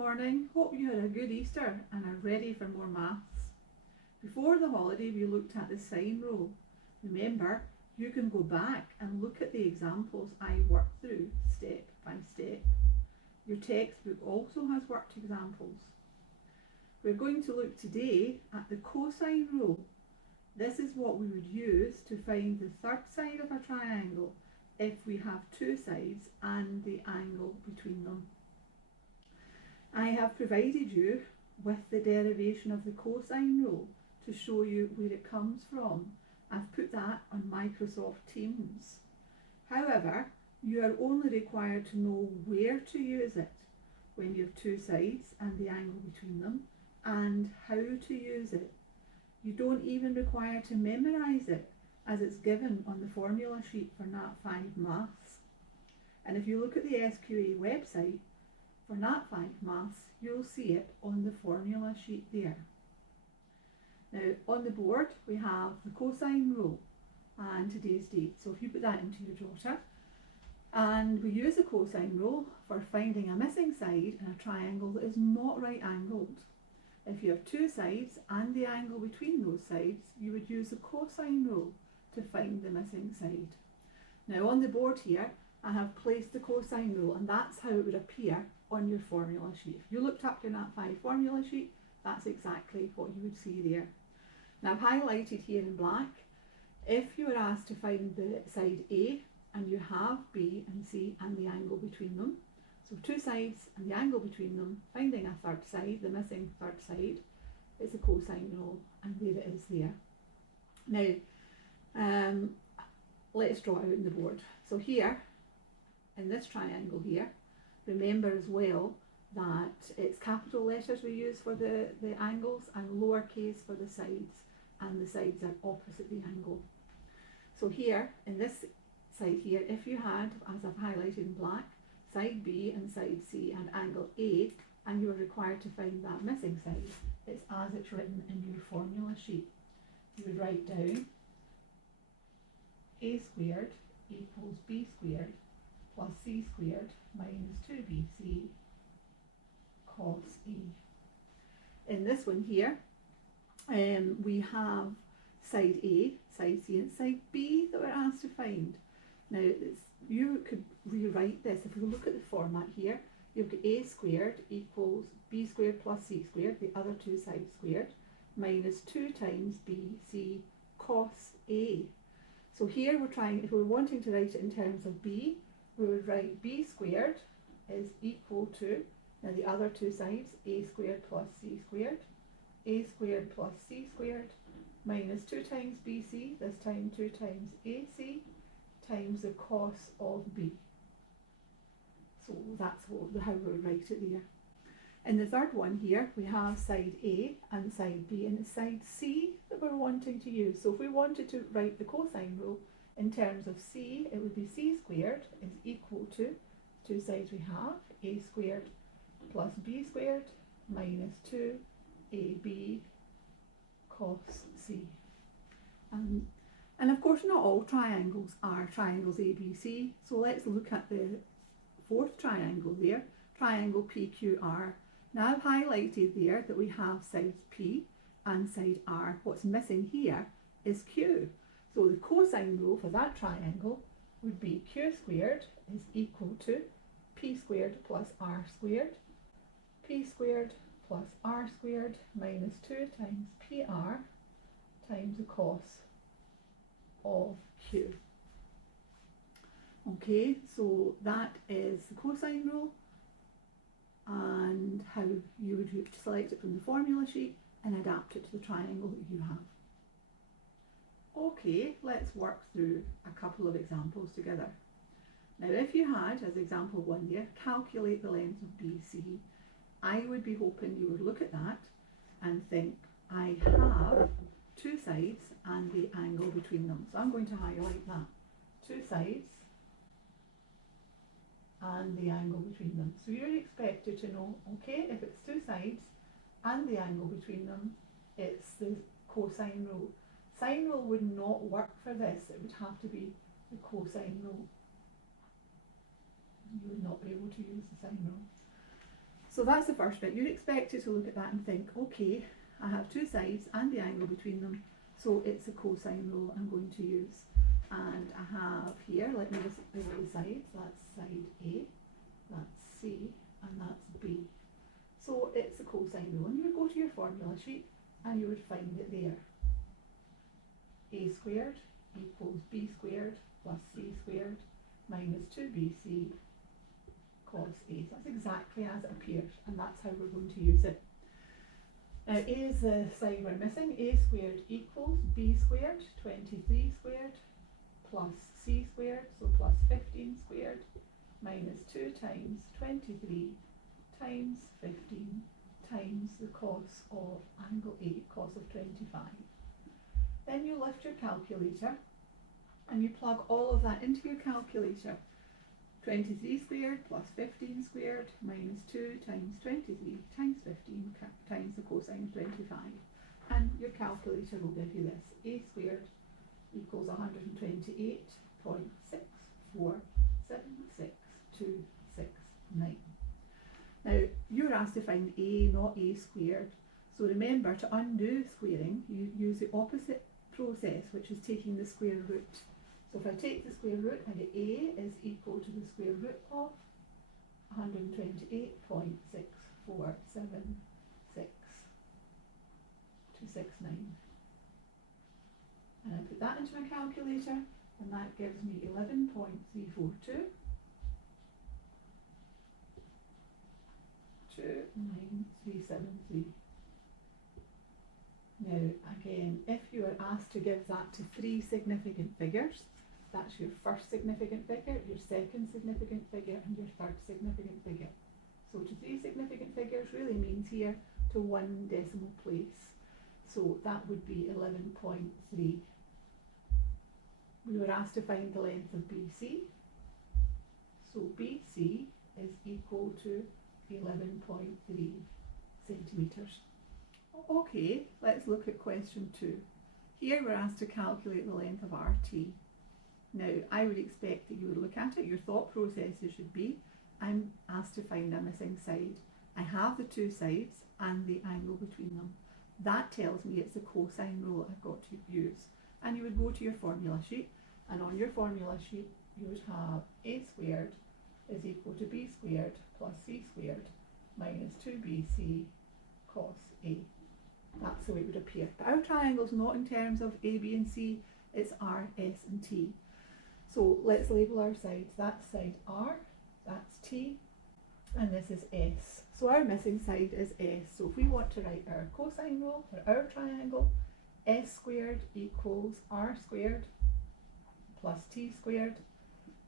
morning. Hope you had a good Easter and are ready for more maths. Before the holiday we looked at the sine rule. Remember, you can go back and look at the examples I worked through step by step. Your textbook also has worked examples. We're going to look today at the cosine rule. This is what we would use to find the third side of a triangle if we have two sides and the angle between them. I have provided you with the derivation of the cosine rule to show you where it comes from. I've put that on Microsoft Teams. However, you are only required to know where to use it when you have two sides and the angle between them, and how to use it. You don't even require to memorise it, as it's given on the formula sheet for Nat 5 Maths. And if you look at the SQA website for Nat 5 Maths, you'll see it on the formula sheet there. Now on the board we have the cosine rule and today's date. So if you put that into your jotter, and we use the cosine rule for finding a missing side in a triangle that is not right angled. If you have two sides and the angle between those sides, you would use the cosine rule to find the missing side. Now on the board here I have placed the cosine rule, and that's how it would appear on your formula sheet. If you looked up your Nat 5 formula sheet, that's exactly what you would see there. Now I've highlighted here in black, if you were asked to find the side A and you have B and C and the angle between them, so two sides and the angle between them, finding a third side, the missing third side, is the cosine rule, and there it is there. Now let's draw it out on the board. So here, in this triangle here, remember as well that it's capital letters we use for the angles and lowercase for the sides, and the sides are opposite the angle. So here, in this side here, if you had, as I've highlighted in black, side B and side C and angle A, and you were required to find that missing side, it's as it's written in your formula sheet. You would write down A squared equals B squared plus C squared minus 2BC cos A. In this one here, we have side A, side C and side B that we're asked to find. Now you could rewrite this. If you look at the format here, you've got A squared equals B squared plus C squared, the other two sides squared, minus 2 times BC cos A. So here we're trying, if we're wanting to write it in terms of B, we would write B squared is equal to, now the other two sides, A squared plus C squared, A squared plus C squared, minus 2 times BC, this time 2 times AC, times the cos of B. So that's how we would write it there. In the third one here, we have side A and side B, and it's side C that we're wanting to use. So if we wanted to write the cosine rule in terms of C, it would be C squared is equal to, two sides we have, A squared plus B squared minus 2AB cos C. And of course not all triangles are triangles ABC, so let's look at the fourth triangle there, triangle PQR. Now I've highlighted there that we have sides P and side R. What's missing here is Q. So the cosine rule for that triangle would be Q squared is equal to P squared plus R squared, P squared plus R squared minus 2 times PR times the cos of Q. Okay, so that is the cosine rule and how you would select it from the formula sheet and adapt it to the triangle that you have. Okay, let's work through a couple of examples together. Now if you had, as example 1 there, calculate the length of BC, I would be hoping you would look at that and think, I have two sides and the angle between them. So I'm going to highlight that. Two sides and the angle between them. So you're expected to know, okay, if it's two sides and the angle between them, it's the cosine rule. Sine rule would not work for this. It would have to be the cosine rule. You would not be able to use the sine rule. So that's the first bit. You're expected to look at that and think, okay, I have two sides and the angle between them, so it's a cosine rule I'm going to use. And I have here, let me just look at the sides, that's side A, that's C, and that's B. So it's a cosine rule, and you would go to your formula sheet and you would find it there. A squared equals B squared plus C squared minus 2BC cos A. So that's exactly as it appears, and that's how we're going to use it. Now A is the side we're missing. A squared equals B squared, 23 squared, plus C squared, so plus 15 squared, minus 2 times 23 times 15 times the cos of angle A, cos of 25. Then you lift your calculator and you plug all of that into your calculator. 23 squared plus 15 squared minus 2 times 23 times 15 times the cosine of 25. And your calculator will give you this. A squared equals 128.6476269. Now, you're asked to find A, not A squared. So remember, to undo squaring, you use the opposite process, which is taking the square root. So if I take the square root, I get A is equal to the square root of 128.6476269. And I put that into my calculator, and that gives me 11.342. 29373. Now again, if you are asked to give that to three significant figures, that's your first significant figure, your second significant figure, and your third significant figure. So to three significant figures really means here to one decimal place. So that would be 11.3. We were asked to find the length of BC. So BC is equal to 11.3 centimetres. Okay, let's look at question 2. Here we're asked to calculate the length of RT. Now, I would expect that you would look at it. Your thought processes should be, I'm asked to find a missing side. I have the two sides and the angle between them. That tells me it's the cosine rule I've got to use. And you would go to your formula sheet, and on your formula sheet you would have A squared is equal to B squared plus C squared minus 2BC cos A. That's the way it would appear. But our triangle is not in terms of A, B and C, it's R, S and T. So let's label our sides. That's side R, that's T, and this is S. So our missing side is S. So if we want to write our cosine rule for our triangle, S squared equals R squared plus T squared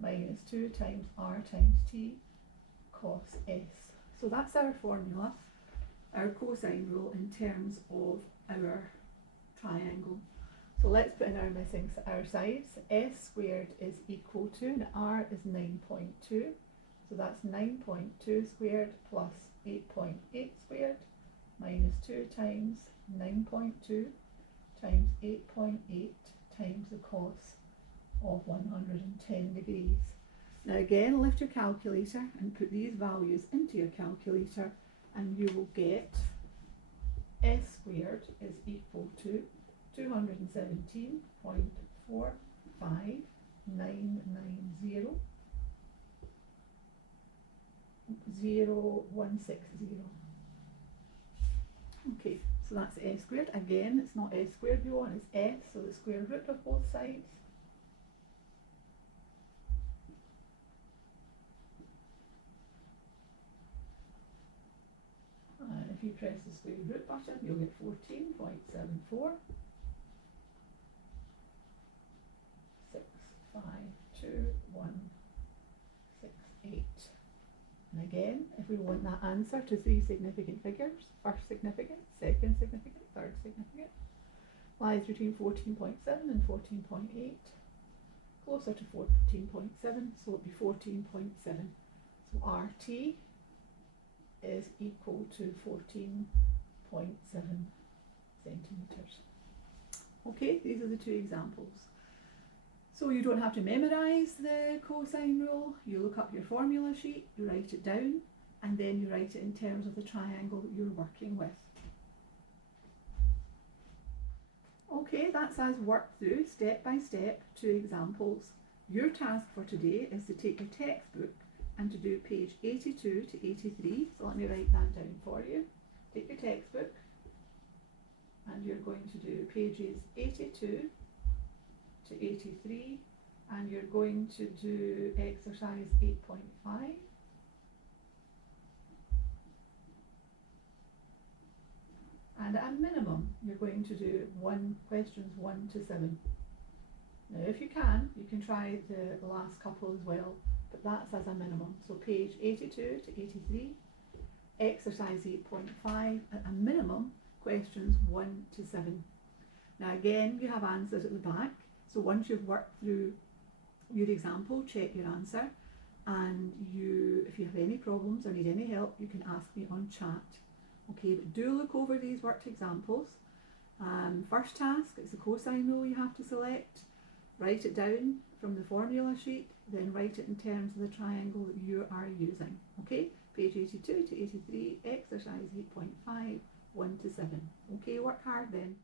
minus 2 times R times T cos S. So that's our formula, our cosine rule in terms of our triangle. So let's put in our sides. S squared is equal to, and R is 9.2. So that's 9.2 squared plus 8.8 squared minus 2 times 9.2 times 8.8 times the cos of 110 degrees. Now again, lift your calculator and put these values into your calculator, and you will get S squared is equal to 217.45990 0160. Okay, so that's S squared. Again, it's not S squared we want, it's S, so the square root of both sides. And if you press the square root button, you'll get 14.74. 652.168. And again, if we want that answer to three significant figures, first significant, second significant, third significant, lies between 14.7 and 14.8, closer to 14.7, so it'd be 14.7. So RT is equal to 14.7 centimetres. Okay, these are the two examples. So you don't have to memorise the cosine rule. You look up your formula sheet, you write it down, and then you write it in terms of the triangle that you're working with. Okay, that's us worked through step by step 2 examples. Your task for today is to take your textbook and to do page 82 to 83. So let me write that down for you. Take your textbook and you're going to do pages 82 to 83, and you're going to do exercise 8.5. And at a minimum, you're going to do questions 1 to 7. Now, if you can try the last couple as well, but that's as a minimum. So page 82 to 83, exercise 8.5, at a minimum, questions 1 to 7. Now again, you have answers at the back. So once you've worked through your example, check your answer. And if you have any problems or need any help, you can ask me on chat. Okay, but do look over these worked examples. First task, it's the cosine rule you have to select. Write it down from the formula sheet, then write it in terms of the triangle that you are using. Okay, page 82 to 83, exercise 8.5, 1 to 7. Okay, work hard then.